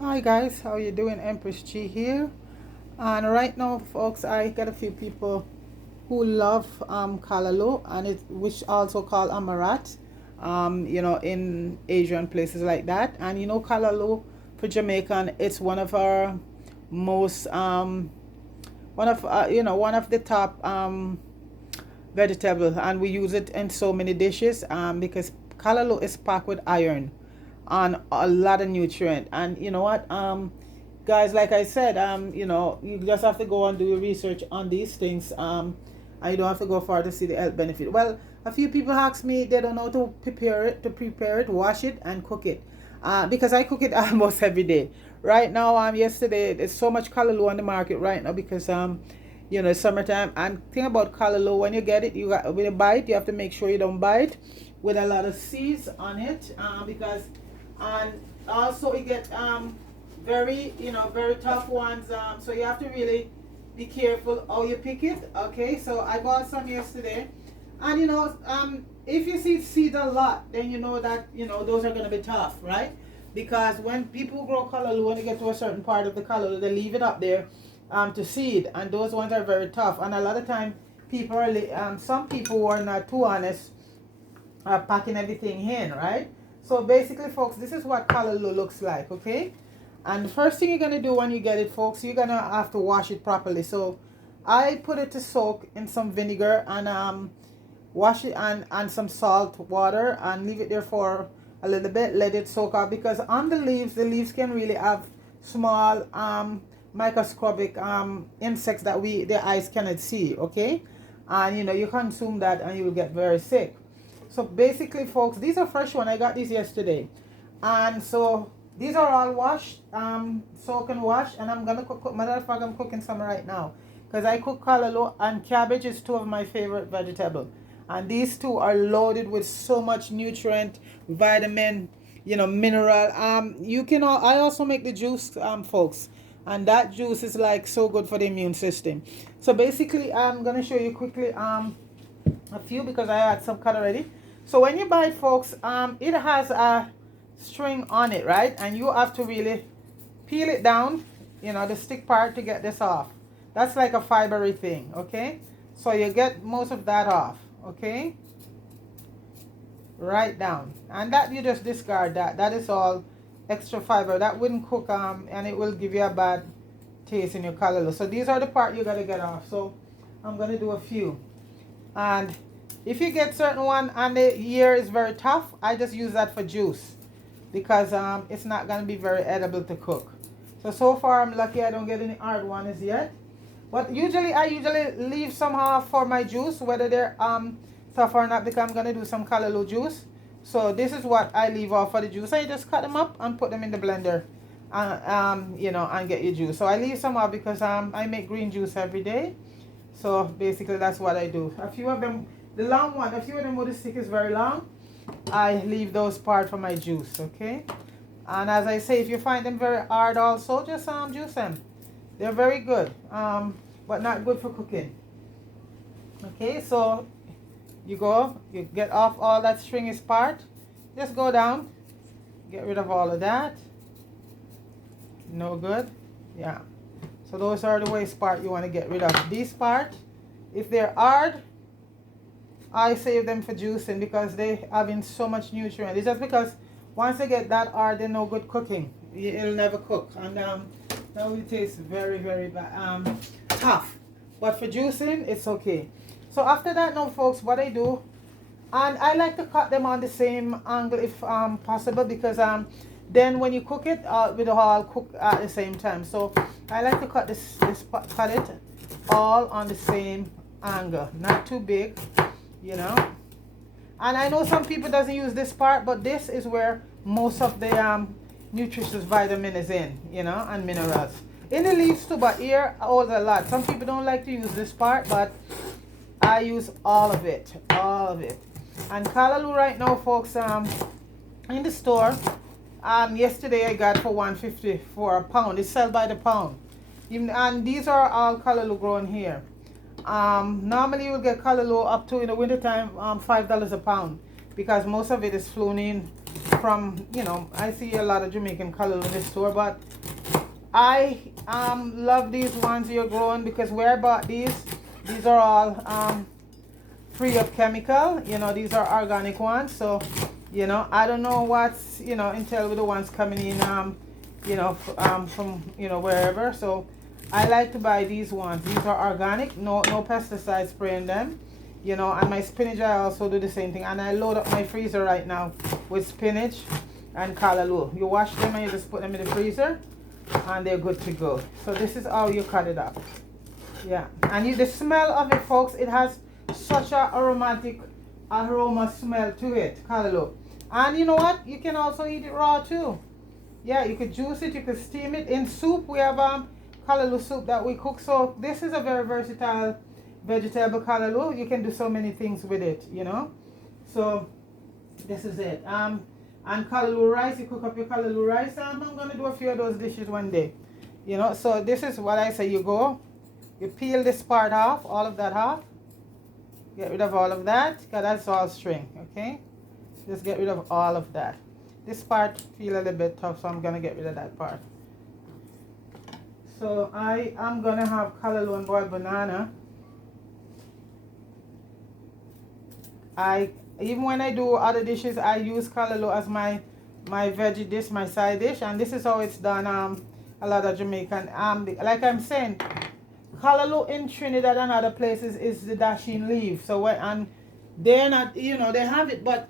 Hi guys, how you doing? Empress G here. And right now, folks, I got a few people who love Callaloo, and it which also called Amarat, in Asian places like that. And Callaloo for Jamaican, it's one of our most one of the top vegetable, and we use it in so many dishes because callaloo is packed with iron and a lot of nutrient. And you know what, guys, like I said, you just have to go and do your research on these things, and you don't have to go far to see the health benefit. Well, a few people ask me they don't know to prepare it, wash it, and cook it, because I cook it almost every day. Right now, yesterday there's so much callaloo on the market right now because summertime. And thing about callaloo, when you get it, when you buy it, you have to make sure you don't buy it with a lot of seeds on it, because and also you get very tough ones, so you have to really be careful how you pick it. Okay, so I bought some yesterday, and if you see seed a lot, then you know that those are going to be tough, right? Because when people grow callaloo, when they get to a certain part of the callaloo, they leave it up there to seed, and those ones are very tough. And a lot of time, some people who are not too honest are packing everything in, right? So basically, folks, this is what callaloo looks like, okay? And the first thing you're gonna do when you get it, folks, you're gonna have to wash it properly. So I put it to soak in some vinegar and wash it and some salt water and leave it there for a little bit. Let it soak up, because on the leaves can really have small microscopic insects that the eyes cannot see. Okay, and you consume that and you will get very sick. So basically, folks, these are fresh one. I got these yesterday, and so these are all washed, soak and wash. And I'm gonna cook. Matter of fact, I'm cooking some right now because I cook callaloo and cabbage is two of my favorite vegetable, and these two are loaded with so much nutrient, vitamin, mineral. I also make the juice, folks, and that juice is like so good for the immune system. So basically, I'm gonna show you quickly a few because I had some cut already. So when you buy it, folks, it has a string on it, right? And you have to really peel it down, the stick part, to get this off. That's like a fibery thing, okay? So you get most of that off, okay? Right down. And that you just discard that. That is all extra fiber. That wouldn't cook, and it will give you a bad taste in your callaloo. So these are the part you gotta get off. So I'm gonna do a few. And if you get certain one and the ear is very tough, I just use that for juice because it's not gonna be very edible to cook. So far I'm lucky I don't get any hard ones yet. But I usually leave some half for my juice, whether they're tough or not, because I'm gonna do some callaloo juice. So this is what I leave off for the juice. I just cut them up and put them in the blender, and get your juice. So I leave some off because I make green juice every day. So basically that's what I do. A few of them, the long one, a few of them where the stick is very long, I leave those part for my juice, okay? And as I say, if you find them very hard also, just juice them. They're very good, but not good for cooking. Okay, so you get off all that stringy part. Just go down, get rid of all of that. No good. Yeah. So those are the waste part you want to get rid of. This part, if they're hard, I save them for juicing because they having so much nutrient. It's just because once they get that hard, they're no good cooking. It'll never cook, and that will taste very, very bad, tough. But for juicing, it's okay. So after that, now, folks, what I do, and I like to cut them on the same angle if possible, because then when you cook it, with all cook at the same time. So I like to cut cut it all on the same angle, not too big, you know. And I know some people doesn't use this part, but this is where most of the nutritious vitamin is in, and minerals. In the leaves too, but here holds a lot. Some people don't like to use this part, but I use all of it, all of it. And callaloo right now, folks, in the store, yesterday I got for 150 for a pound. It's sold by the pound. And these are all callaloo grown here. Normally you will get callaloo up to, in the wintertime, $5 a pound. because most of it is flown in from, you know, I see a lot of Jamaican callaloo in the store, but I love these ones you're growing because where I bought these are all free of chemical. You know, these are organic ones. So, you know, I don't know what's, you know, intel with the ones coming in, you know, from, you know, wherever. So I like to buy these ones. These are organic, no pesticide spray in them. You know, and my spinach, I also do the same thing. And I load up my freezer right now with spinach and callaloo. You wash them and you just put them in the freezer and they're good to go. So this is how you cut it up. Yeah, and the smell of it, folks, it has such a aromatic aroma smell to it, callaloo. And you know what? You can also eat it raw too. Yeah, you could juice it, you could steam it. In soup, we have callaloo soup that we cook. So this is a very versatile vegetable callaloo. You can do so many things with it, you know. So this is it. And callaloo rice, you cook up your callaloo rice. I'm gonna do a few of those dishes one day, you know. So this is what I say. You peel this part off, all of that off. Get rid of all of that, because that's all string, okay? Just get rid of all of that. This part feel a little bit tough, so I'm gonna get rid of that part. So I am gonna have callaloo and boiled banana. Even when I do other dishes, I use callaloo as my veggie dish, my side dish, and this is how it's done. A lot of Jamaican. Like I'm saying, callaloo in Trinidad and other places is the dasheen leaf. So and they're not, you know, they have it, but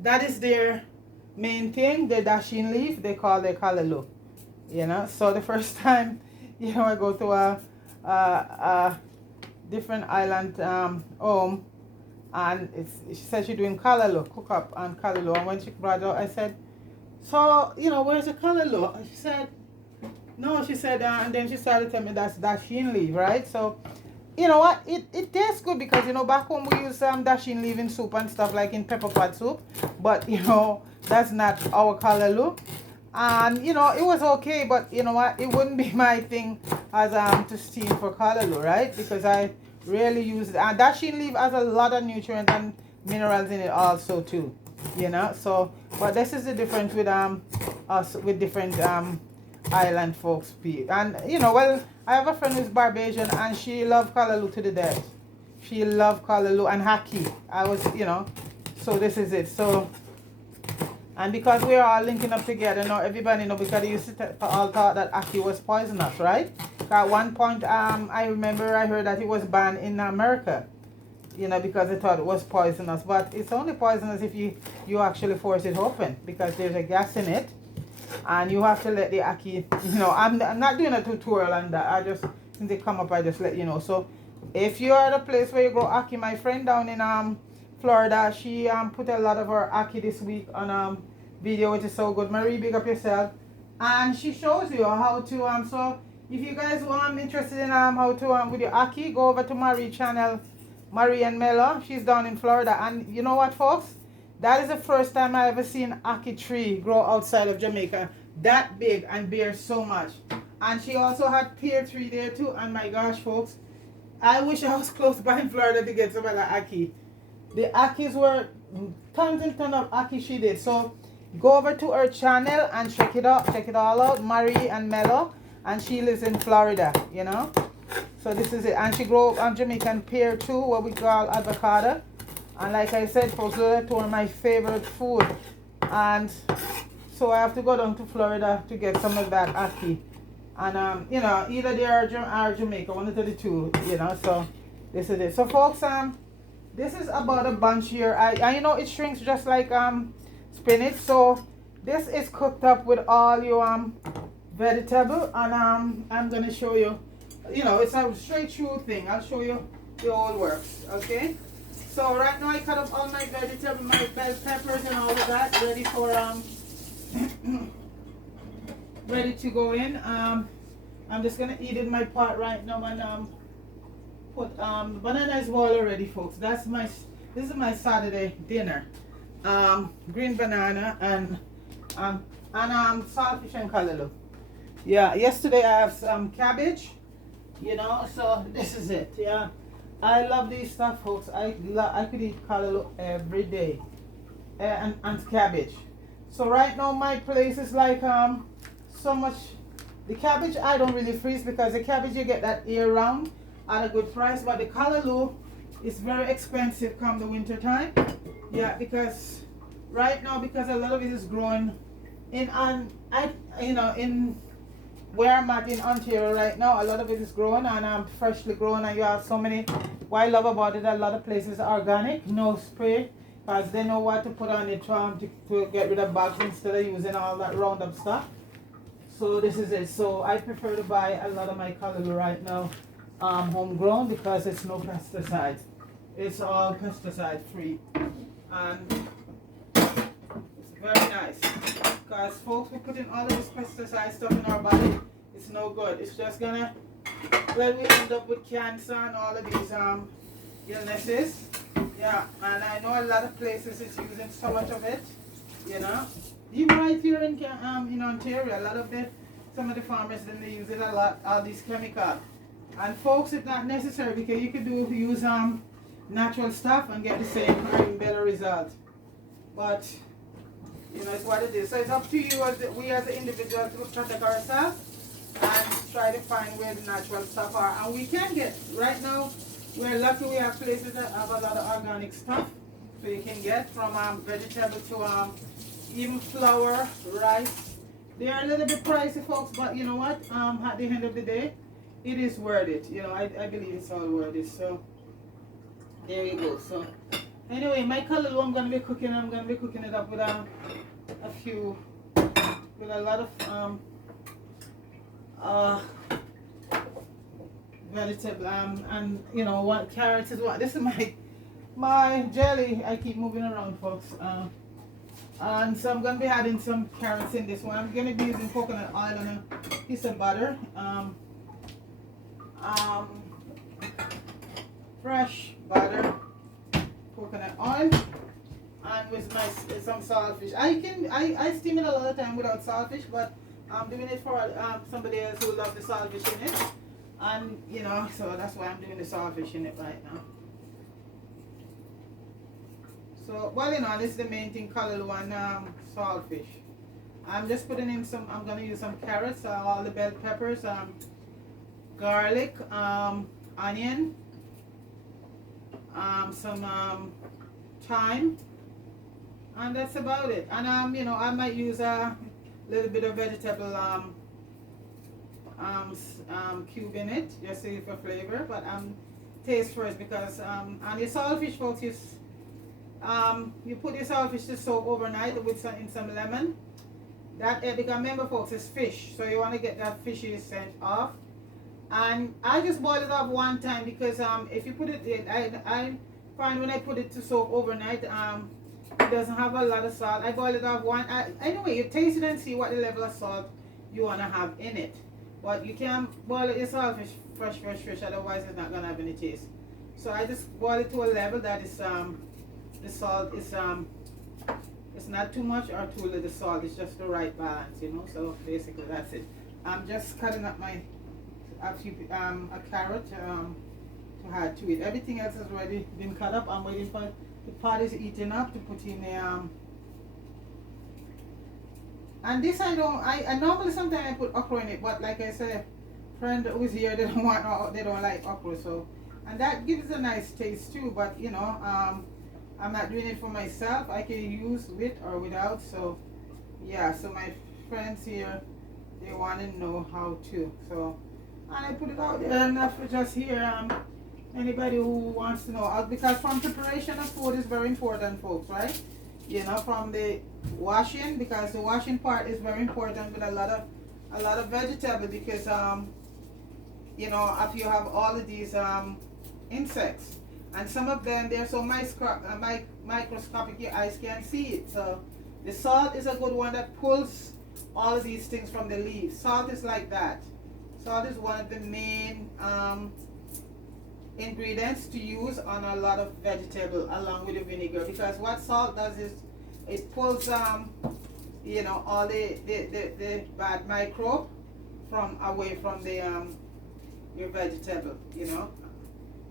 that is their main thing. The dasheen leaf, they call their callaloo. You know. So the first time, you know, I go to a different island home. And she said she's doing callaloo, cook up and callaloo. And when she brought it out, I said, so, you know, where's the callaloo? And she said, no, she said, and then she started telling me that's dasheen leaf, right? So, you know what, it tastes good because, you know, back home we use dasheen leaf in soup and stuff, like in pepper pot soup. But, you know, that's not our callaloo. And, you know, it was okay, but, you know what, it wouldn't be my thing as to steam for callaloo, right? Because I really use it. And dasheen leaf has a lot of nutrients and minerals in it also too, you know. So, but this is the difference with us with different island folks. And you know, well, I have a friend who's Barbadian and she loved callaloo to the death. She loved callaloo and haki. I was, you know, so this is it. So, and because we're all linking up together now, everybody know, because they used to all thought that haki was poisonous, right? At one point, I remember I heard that it was banned in America, you know, because they thought it was poisonous. But it's only poisonous if you actually force it open, because there's a gas in it, and you have to let the ackee, you know. I'm not doing a tutorial on that. I just, since they come up, I just let you know. So if you're at a place where you grow ackee, my friend down in Florida, she put a lot of her ackee this week on video, which is so good. Marie, big up yourself. And she shows you how to so if you guys interested in how to with your ackee, go over to Marie channel, Marie and Mello. She's down in Florida. And you know what, folks, that is the first time I ever seen ackee tree grow outside of Jamaica that big and bear so much. And she also had pear tree there too. And my gosh, folks, I wish I was close by in Florida to get some of that ackee. The ackees were tons and tons of ackee she did. So go over to her channel and check it out, check it all out. Marie and Mello. And she lives in Florida, you know. So this is it. And she grow Jamaican pear too, what we call avocado. And like I said, folks, those are two of my favorite food. And so I have to go down to Florida to get some of that ackee. And you know, either they are Jamaica, one of the two, you know. So this is it. So folks, this is about a bunch here. I you know, it shrinks just like spinach. So this is cooked up with all your vegetable, and I'm gonna show you, you know, it's a straight through thing. I'll show you the all works. Okay, so right now I cut up all my vegetable, my bell peppers and all of that, ready for ready to go in. I'm just gonna eat in my pot right now and put banana is boiled already, folks. This is my Saturday dinner. Green banana and saltfish and callaloo. Yeah, yesterday I have some cabbage, you know, so this is it. Yeah, I love these stuff, folks. I could eat callaloo every day. and cabbage. So right now my place is like so much. The cabbage I don't really freeze because the cabbage you get that year round at a good price, but the callaloo is very expensive come the winter time. Yeah, because right now because a lot of it is growing in in where I'm at in Ontario right now, a lot of it is grown and freshly grown, and you have so many. What I love about it, a lot of places are organic, no spray, because they know what to put on it to get rid of bugs instead of using all that Roundup stuff. So this is it. So I prefer to buy a lot of my callaloo right now homegrown because it's no pesticides. It's all pesticide free, and it's very nice. Because folks, we put in all of this pesticide stuff in our body, it's no good. It's just gonna let we end up with cancer and all of these illnesses. Yeah, and I know a lot of places is using so much of it, you know. Even right here in Ontario, a lot of some of the farmers then they use it a lot, all these chemicals. And folks, it's not necessary because you could use natural stuff and get the same or even better result. But you know, it's what it is. So it's up to you we as the individuals to protect ourselves and try to find where the natural stuff are. And we can get, right now, we're lucky we have places that have a lot of organic stuff. So you can get from vegetable to even flour, rice. They are a little bit pricey, folks, but you know what? At the end of the day, it is worth it. You know, I believe it's all worth it. So there you go. So anyway, my callaloo I'm going to be cooking it up with a lot of vegetable and you know what, carrots is what, this is my jelly I keep moving around, folks, and so I'm going to be adding some carrots in this one. I'm going to be using coconut oil and a piece of butter, fresh butter, coconut oil, and with some saltfish. I steam it a lot of time without saltfish, but I'm doing it for somebody else who loves the saltfish in it, and you know, so that's why I'm doing the saltfish in it right now. So well, you know, this is the main thing, callaloo and saltfish. I'm just putting in some. I'm gonna use some carrots, all the bell peppers, garlic, onion, some thyme, and that's about it. And you know, I might use a little bit of vegetable cube in it just to for flavor, but taste first because and your saltfish, folks, you put your saltfish to soak overnight with some lemon. That because remember, folks, it's fish, so you want to get that fishy scent off. And I just boil it off one time because if you put it in, I find when I put it to soak overnight, it doesn't have a lot of salt. I boil it off anyway, you taste it and see what the level of salt you want to have in it. But you can't boil it yourself fresh, otherwise it's not gonna have any taste. So I just boil it to a level that is the salt is it's not too much or too little salt. It's just the right balance, you know. So basically that's it. I'm just cutting up a carrot to add to it. Everything else has already been cut up. I'm waiting for the pot is eaten up to put in the and this I normally sometimes I put okra in it, but like I said, friend who's here, they don't like okra, so, and that gives a nice taste too. But you know, I'm not doing it for myself. I can use with or without. So yeah, so my friends here, they want to know how to. So and I put it out there enough for just here. Anybody who wants to know, because from preparation of food is very important, folks, right? You know, from the washing, because the washing part is very important with a lot of vegetable, because you know, if you have all of these insects, and some of them they're so microscopic your eyes can't see it. So the salt is a good one that pulls all of these things from the leaves. Salt is like that. Salt is one of the main ingredients to use on a lot of vegetable along with the vinegar, because what salt does is it pulls you know, all the bad microbe from away from the your vegetable, you know.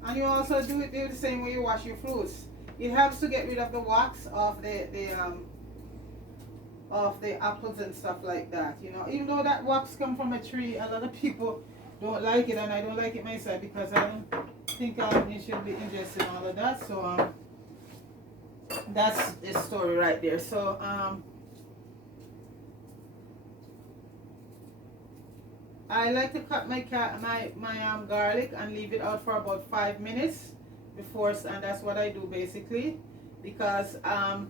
And you also do it the same way you wash your fruits. It helps to get rid of the wax of the apples and stuff like that. You know, even though that wax come from a tree, a lot of people don't like it, and I don't like it myself because I don't think you should be ingesting all of that. So that's the story right there. So I like to cut my garlic and leave it out for about 5 minutes before, and that's what I do basically, because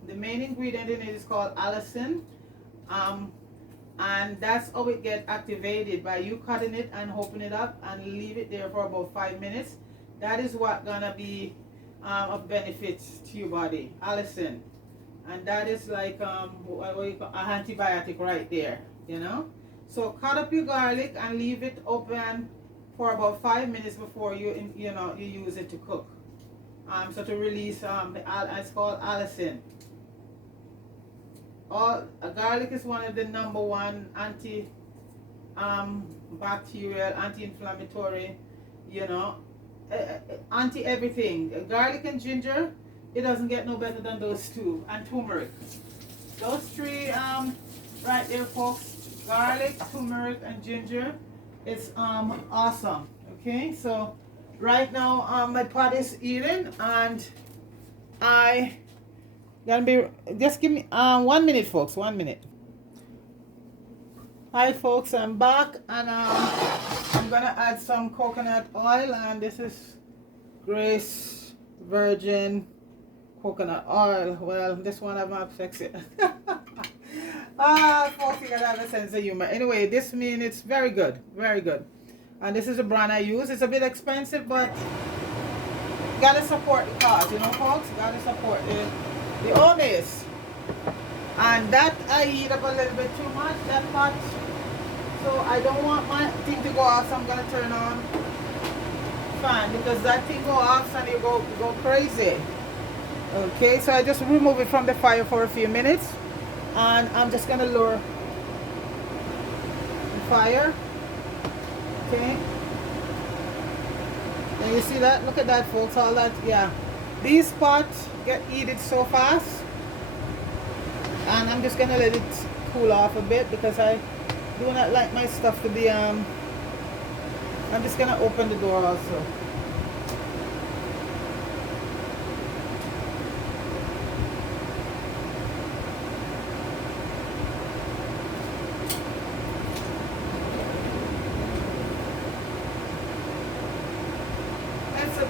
the main ingredient in it is called allicin, and that's how it gets activated, by you cutting it and opening it up and leave it there for about 5 minutes. That is what gonna be of benefit to your body, allicin, and that is like what you call an antibiotic right there, you know. So cut up your garlic and leave it open for about 5 minutes before you use it to cook. So to release it's called allicin. Garlic is one of the number one bacterial, anti-inflammatory, anti everything. Garlic and ginger, it doesn't get no better than those two, and turmeric. Those three right there, folks. Garlic, turmeric, and ginger. It's awesome. Okay, so right now my pot is eating, and I gonna be, just give me 1 minute, folks. 1 minute. Hi folks, I'm back, and I'm gonna add some coconut oil, and this is Grace Virgin coconut oil. Well, this one I'm not sexy. Folks, you gotta have a sense of humor. Anyway, this means it's very good, very good. And this is the brand I use. It's a bit expensive, but gotta support the cause, you know, folks. Gotta support the owners. And that I heat up a little bit too much, that pot. So I don't want my thing to go off, so I'm gonna turn on fan, because that thing go off and you go crazy. Okay, so I just remove it from the fire for a few minutes. And I'm just gonna lower the fire. Okay. And you see that? Look at that, folks. All that, yeah. These pots get heated so fast. And I'm just gonna let it cool off a bit, because I do not like my stuff to be I'm just gonna open the door also.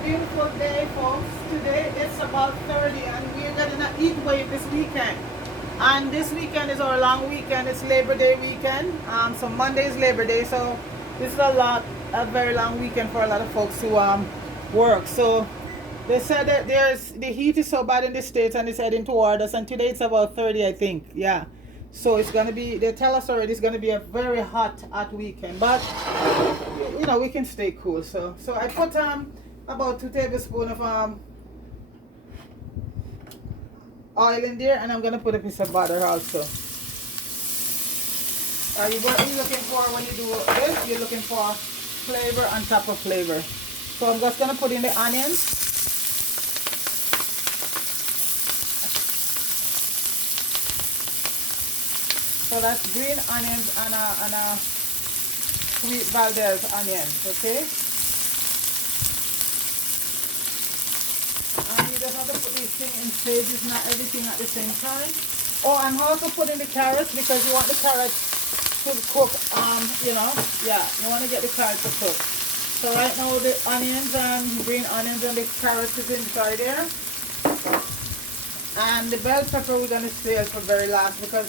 Beautiful day, folks. Today it's about 30, and we're getting a heat wave this weekend. And this weekend is our long weekend. It's Labor Day weekend. So Monday is Labor Day. So this is a very long weekend for a lot of folks who work. So they said that the heat is so bad in the States, and it's heading toward us. And today it's about 30, I think. Yeah. So it's gonna be. They tell us already it's gonna be a very hot weekend. But you know, we can stay cool. So I put about 2 tablespoons of oil in there, and I'm gonna put a piece of butter also. What are you looking for when you do this? You're looking for flavor on top of flavor. So I'm just gonna put in the onions. So that's green onions and a sweet Valdez onion. Okay. You just have to put these things in stages, not everything at the same time. Oh, I'm also putting the carrots, because you want the carrots to cook, you want to get the carrots to cook. So right now the onions and green onions and the carrots is inside there. And the bell pepper we're going to save for very last, because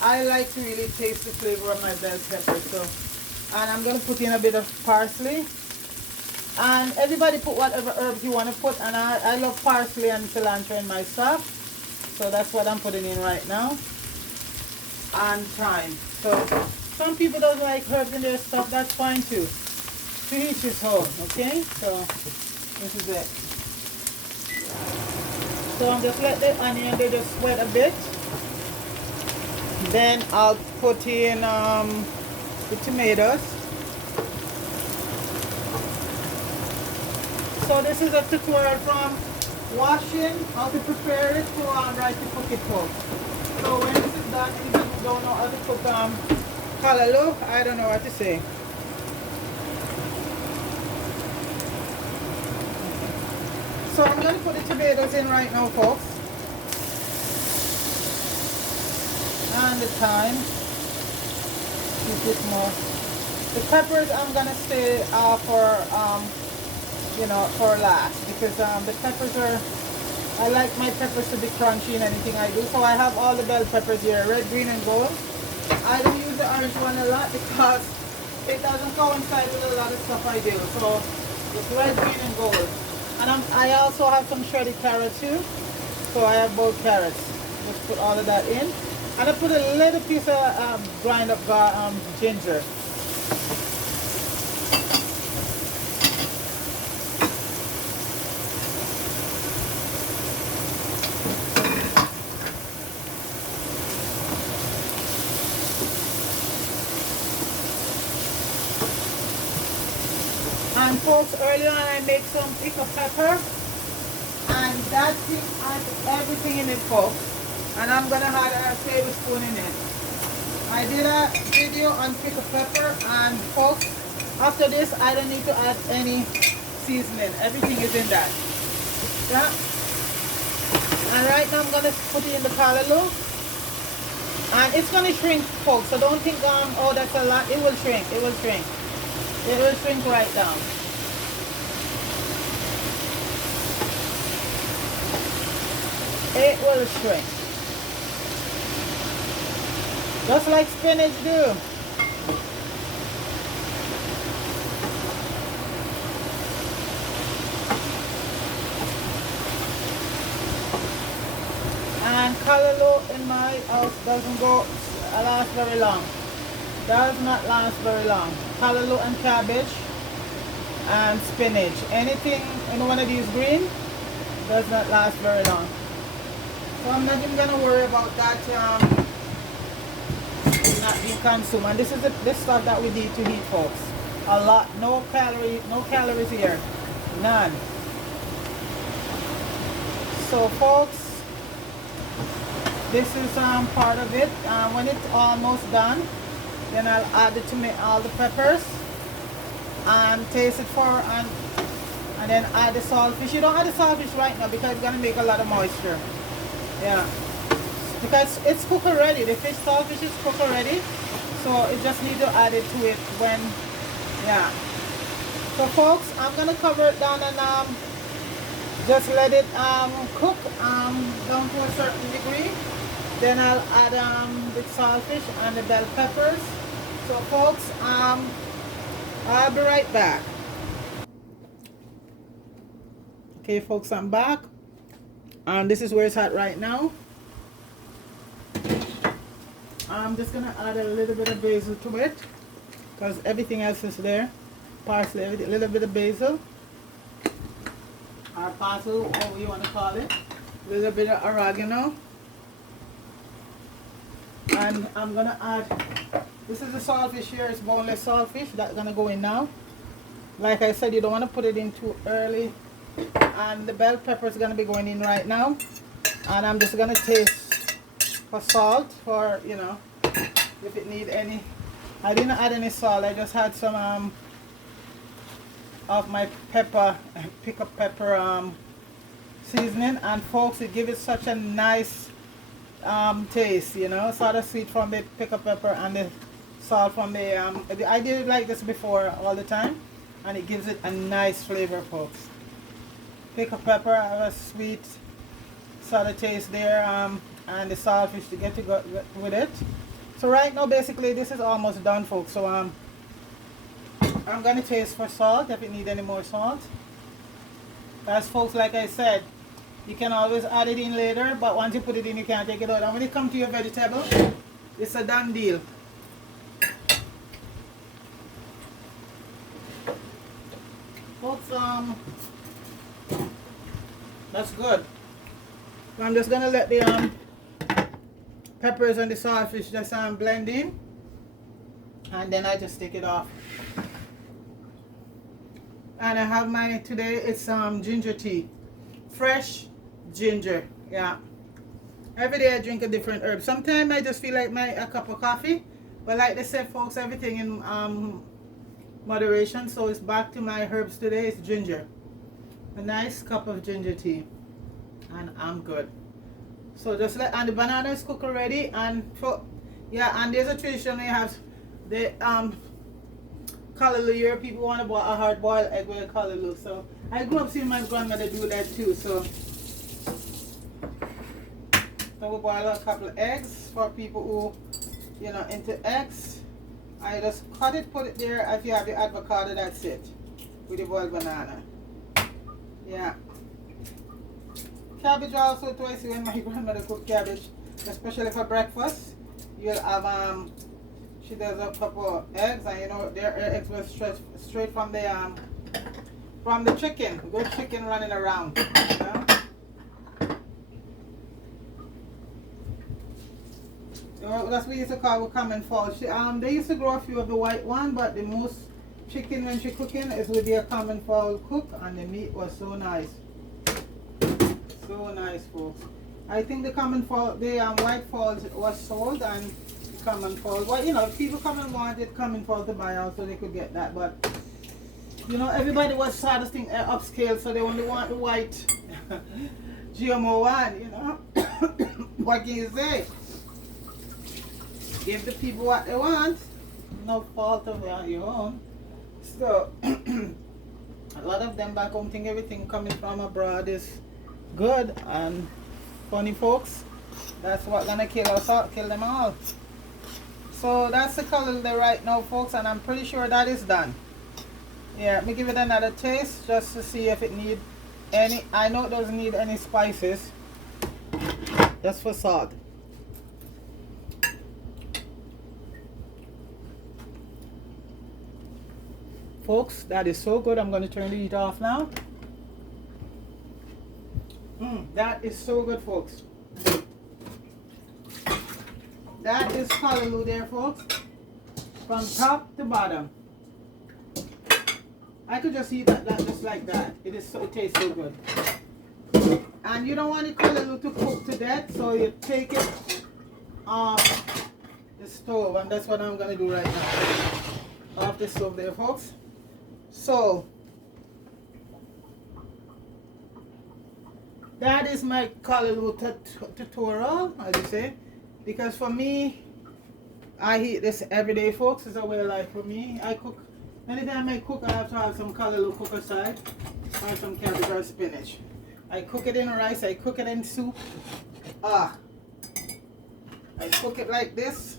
I like to really taste the flavor of my bell pepper. So, and I'm going to put in a bit of parsley. And everybody put whatever herbs you want to put, and I love parsley and cilantro in my stuff, so that's what I'm putting in right now. And thyme. So some people don't like herbs in their stuff, that's fine too. To each his own, okay? So this is it. So I'm just let the onion, they just sweat a bit. Then I'll put in the tomatoes. So this is a tutorial from washing, how to prepare it to right to cook it, folks. So when this is done, even if you don't know how to cook callaloo, I don't know what to say. So I'm going to put the tomatoes in right now, folks. And the thyme. Keep it more. The peppers I'm going to stay for, for last. Because the peppers are, I like my peppers to be crunchy in anything I do. So I have all the bell peppers here, red, green, and gold. I don't use the orange one a lot because it doesn't coincide with a lot of stuff I do. So it's red, green, and gold. And I also have some shredded carrot too. So I have both carrots. Just put all of that in. And I put a little piece of grind up ginger. And folks, earlier on I make some pickled pepper, and that thing has everything in it, folks. And I'm gonna add a tablespoon in it. I did a video on pickled pepper, and folks, after this I don't need to add any seasoning. Everything is in that. Yeah. And right now I'm gonna put it in the callaloo, and it's gonna shrink, folks. So don't think oh that's a lot. It will shrink. It will shrink. It will shrink right down. It will shrink. Just like spinach do. And callaloo in my house doesn't last very long. Does not last very long. Callaloo and cabbage and spinach. Anything in one of these green does not last very long. So I'm not even gonna worry about that not being consumed. And this is this stuff that we need to eat, folks. A lot. No calories here. None. So folks, this is part of it. When it's almost done, then I'll add it to all the peppers and taste it and then add the saltfish. You don't add the saltfish right now because it's gonna make a lot of moisture. Yeah, because it's cooked already. The saltfish is cooked already, so it just need to add it to it when, yeah. So folks, I'm gonna cover it down and just let it cook down to a certain degree. Then I'll add the saltfish and the bell peppers. So folks, I'll be right back. Okay folks, I'm back. And this is where it's at right now. I'm just gonna add a little bit of basil to it because everything else is there. Parsley, a little bit of basil. Or basil, whatever you want to call it. A little bit of oregano. And I'm gonna add, this is the saltfish here, it's boneless saltfish that's gonna go in now. Like I said, you don't want to put it in too early. And the bell pepper is gonna be going in right now. And I'm just gonna taste for salt, for if it need any. I didn't add any salt, I just had some of my pickled pepper seasoning. And folks, it gives it such a nice taste, sort of sweet from the pickled pepper and the salt from the I did it like this before all the time, and it gives it a nice flavor, folks. Pickled pepper have a sweet sort of taste there, and the saltfish to get to go with it. So right now basically this is almost done, folks. So I'm gonna taste for salt if it need any more salt. As folks, like I said, you can always add it in later, but once you put it in, you can't take it out. And when it comes to your vegetable, it's a done deal. Folks, that's good. So I'm just gonna let the peppers and the saltfish just blend in, and then I just take it off. And I have today it's ginger tea. fresh ginger. Yeah. Every day I drink a different herb. Sometimes I just feel like a cup of coffee. But like they said, folks, everything in moderation. So it's back to my herbs today. It's ginger. A nice cup of ginger tea. And I'm good. So just and the banana is cooked already. And yeah, and there's a tradition they have the Callaloo here. People want to boil a hard boiled egg with a Callaloo. So I grew up seeing my grandmother do that too. So we'll boil a couple of eggs for people who, you know, into eggs. I just cut it, put it there. If you have your avocado, that's it. With the boiled banana. Yeah. Cabbage also twice when my grandmother cooked cabbage, especially for breakfast. You'll have she does a couple of eggs, and you know their eggs were straight from the chicken, good chicken running around. You know? That's what we used to call common fall. They used to grow a few of the white one, but the most chicken when she cooking is with a common fall cook, and the meat was so nice. So nice, folks. I think the common fall, the white falls was sold, and the common fall. Well, you know, people come and wanted common fall to buy out, so they could get that. But you know, everybody was sort thing upscale, so they only want the white GMO one. You know, what can you say? Give the people what they want. No fault of your own. So a lot of them back home think everything coming from abroad is good, and funny folks, that's what gonna kill us all, kill them all. So that's the color there right now, folks, and I'm pretty sure that is done. Yeah, let me give it another taste just to see if it need any. I know it doesn't need any spices, just for salt. Folks, that is so good. I'm going to turn the heat off now. That is so good, folks. That is Callaloo there, folks. From top to bottom. I could just eat that just like that. It tastes so good. And you don't want the Callaloo to cook to death, so you take it off the stove, and that's what I'm going to do right now. Off the stove there, folks. So that is my Callaloo tutorial, as you say, because for me, I eat this every day, folks. It's a way of life for me. I cook, anytime I cook, I have to have some Callaloo cook aside, or some cabbage or spinach. I cook it in rice, I cook it in soup. I cook it like this.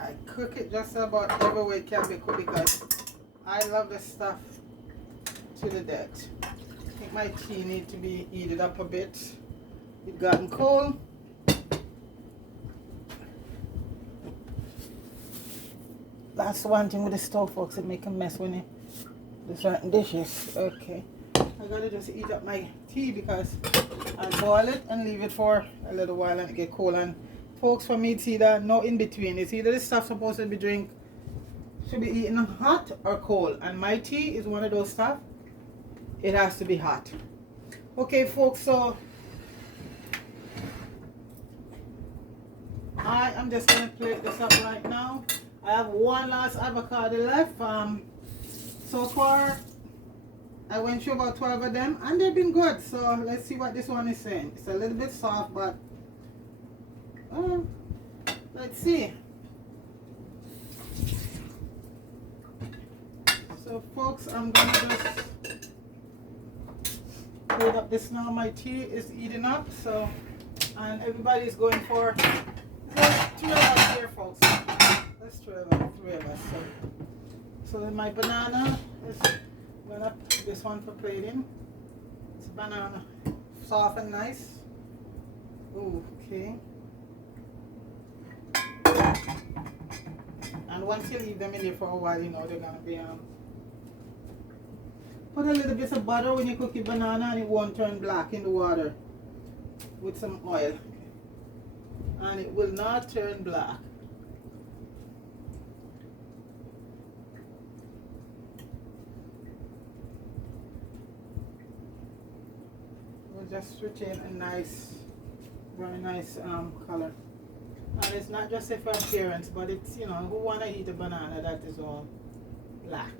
I cook it just about every way it can be cooked, because I love this stuff to the death. I think my tea needs to be heated up a bit. It gotten cold. That's one thing with the stove, folks. It make a mess when you do certain dishes. Okay. I gotta just heat up my tea because I boil it and leave it for a little while and it get cold. And folks, for me, it's either no in between. It's either this stuff supposed to be should be eaten hot or cold. And my tea is one of those stuff. It has to be hot. Okay, folks, so I am just gonna plate this up right now. I have one last avocado left. So far I went through about 12 of them and they've been good. So let's see what this one is saying. It's a little bit soft, but let's see. So folks, I'm gonna just plate up this now. My tea is eating up, so, and everybody's going for, there's 3 of us here, folks. There's 3 of us. So then my banana is, I'm gonna put this one for plating. It's banana, soft and nice. Okay. And once you leave them in there for a while, you know they're gonna be put a little bit of butter when you cook your banana and it won't turn black in the water with some oil. And it will not turn black. just retain a nice, very nice color. And it's not just for appearance, but it's, you know, who want to eat a banana that is all black.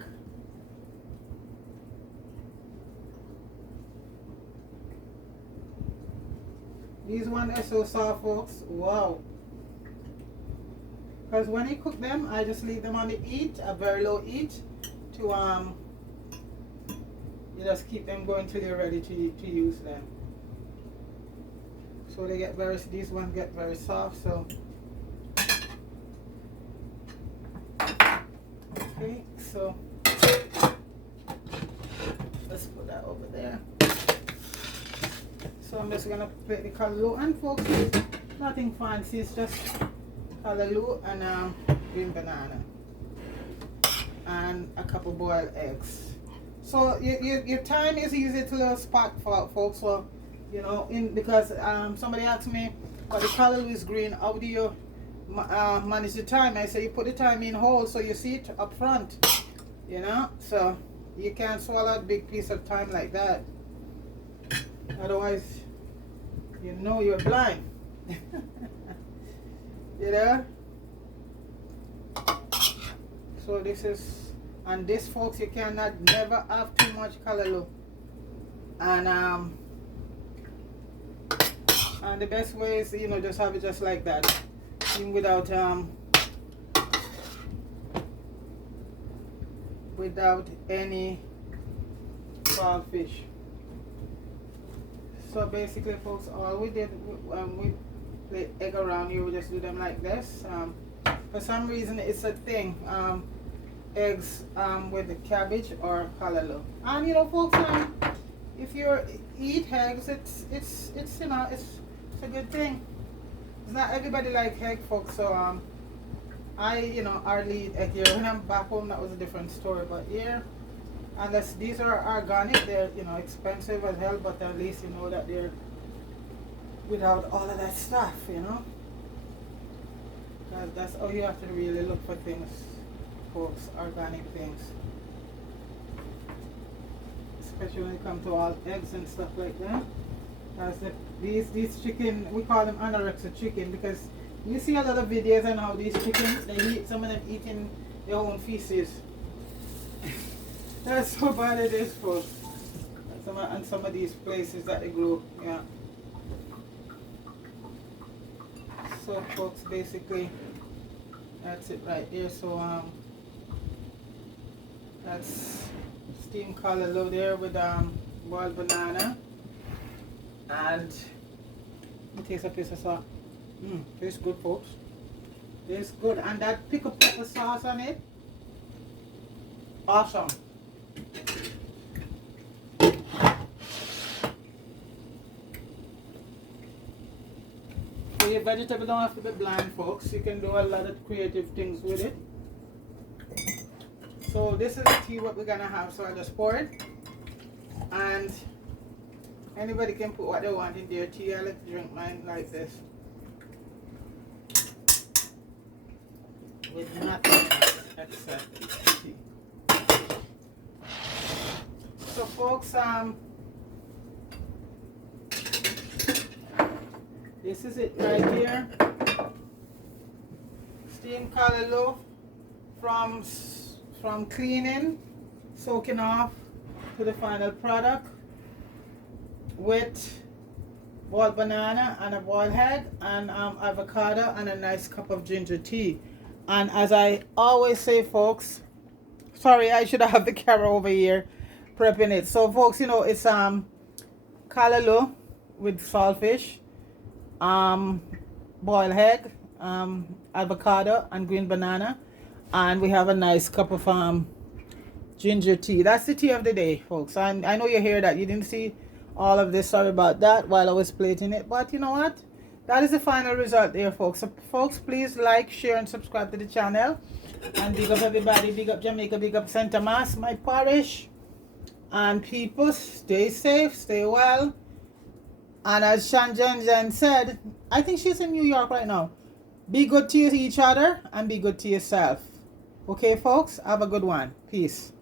These ones are so soft, folks. Wow. Because when you cook them, I just leave them on the heat, a very low heat, to you just keep them going till you're ready to use them. So they get very, these ones get very soft. So okay, so let's put that over there. So I'm just gonna plate the callaloo, and folks, it's nothing fancy. It's just callaloo and green banana and a couple boiled eggs. So your time is easy to little spot for folks. So you know, because somebody asked me, but the callaloo is green, how do you manage the time? I say you put the time in whole so you see it up front, you know, so you can't swallow a big piece of time like that, otherwise you know you're blind. You know, so this is, and this, folks, you cannot never have too much callaloo, and the best way is, you know, just have it just like that, even without any saltfish. So basically, folks, all we did, we put egg around here, we just do them like this. For some reason, it's a thing, eggs with the cabbage or callaloo. And you know, folks, if you eat eggs, it's you know, it's a good thing. It's not everybody like egg, folks. So I, you know, hardly eat egg here. When I'm back home, that was a different story. But here, unless these are organic, they're, you know, expensive as hell. But at least you know that they're without all of that stuff, you know. That's how you have to really look for things, folks, organic things. Especially when it comes to all eggs and stuff like that. These chicken, we call them anorexic chicken, because you see a lot of videos on how these chickens, they eat, some of them eating their own feces. That's how bad it is, folks. And some of these places that they grow, yeah. So folks, basically that's it right there. So that's steamed callaloo there with boiled banana, and it tastes a piece of salt. Tastes good, folks. Tastes good, and that pickle pepper sauce on it, awesome. Your vegetable don't have to be bland, folks. You can do a lot of creative things with it. So this is the tea what we're gonna have. So I just pour it, and anybody can put what they want in their tea. I like to drink mine like this, with nothing except tea. So folks, this is it right here. Steamed callaloo from cleaning, soaking off to the final product, with boiled banana and a boiled egg and avocado and a nice cup of ginger tea. And as I always say, folks, sorry, I should have the camera over here prepping it. So folks, you know, it's callaloo with saltfish, boiled egg, avocado and green banana, and we have a nice cup of ginger tea. That's the tea of the day, folks. And I know you hear that, you didn't see all of this, sorry about that, while I was plating it, but you know what, that is the final result there, folks. So folks, please like, share and subscribe to the channel, and big up everybody, big up Jamaica, big up St. Thomas, my parish, and people, stay safe, stay well. And as Shan Jen said, I think she's in New York right now, be good to each other and be good to yourself. Okay, folks, have a good one. Peace.